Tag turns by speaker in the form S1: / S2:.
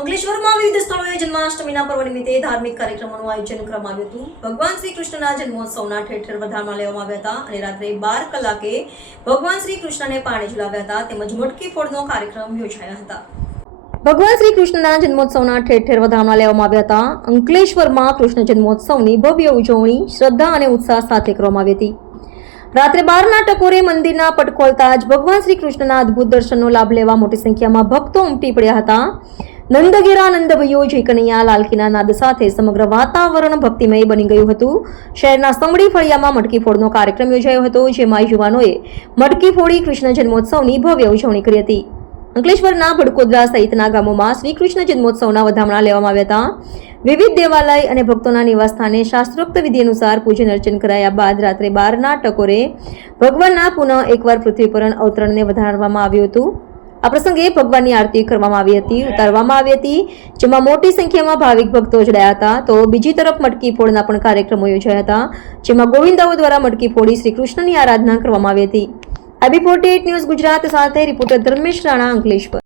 S1: અંકલેશ્વરમાં વિવિધ સ્થળોએ જન્માષ્ટમીના પર્વ નિમિત્તે ધાર્મિક કાર્યક્રમોનું આયોજન કરવામાં આવ્યું હતું. ભગવાન શ્રી કૃષ્ણના જન્મોત્સવના ઠેર ઠેર વધામણા લેવામાં આવ્યા હતા અને રાત્રે બાર કલાકે ભગવાન શ્રી કૃષ્ણને પાણી ઝુલાવ્યા હતા તેમજ મટકી ફોડનો કાર્યક્રમ યોજાયા હતા. ભગવાન શ્રી કૃષ્ણના જન્મોત્સવના ઠેર ઠેર વધામણા લેવામાં આવ્યા હતા. અંકલેશ્વરમાં કૃષ્ણ જન્મોત્સવની ભવ્ય ઉજવણી, શ્રદ્ધા અને ઉત્સાહ સાથે કરવામાં આવી હતી. રાત્રે બારના ટકોરે મંદિરના પટ જ ભગવાન શ્રી કૃષ્ણના અદ્ભુત દર્શનનો લાભ લેવા મોટી સંખ્યામાં ભક્તો ઉમટી પડ્યા હતા. નંદગેરા નંદભયો જય કનૈયા લાલકીના નાદ સાથે સમગ્ર વાતાવરણ ભક્તિમય બની ગયું હતું. શહેરના સમડી ફળિયામાં મટકી ફોડનો કાર્યક્રમ યોજાયો હતો, જેમાં યુવાનોએ મટકી ફોડી કૃષ્ણ જન્મોત્સવની ભવ્ય ઉજવણી કરી હતી. અંકલેશ્વરના ભડકોદરા સહિતના ગામોમાં શ્રી કૃષ્ણ જન્મોત્સવના વધામણા લેવામાં આવ્યા હતા. વિવિધ દેવાલય અને ભક્તોના નિવાસસ્થાને શાસ્ત્રોક્ત વિધિ અનુસાર પૂજન અર્ચન કરાયા બાદ રાત્રે બારના ટકોરે ભગવાનના પુનઃ એકવાર પૃથ્વી પર અવતરણને વધારવામાં આવ્યું હતું. આ પ્રસંગે ભગવાનની આરતી કરવામાં આવી હતી, ઉતારવામાં આવી હતી, જેમાં મોટી સંખ્યામાં ભાવિક ભક્તો જોડાયા હતા. તો બીજી તરફ મટકી ફોડના પણ કાર્યક્રમો યોજાયા હતા, જેમાં ગોવિંદાઓ દ્વારા મટકી ફોડી શ્રી કૃષ્ણની આરાધના કરવામાં આવી હતી. આઈબી ફોર્ટી ન્યૂઝ ગુજરાત સાથે રિપોર્ટર ધર્મેશ રાણા અંકલેશ્વર.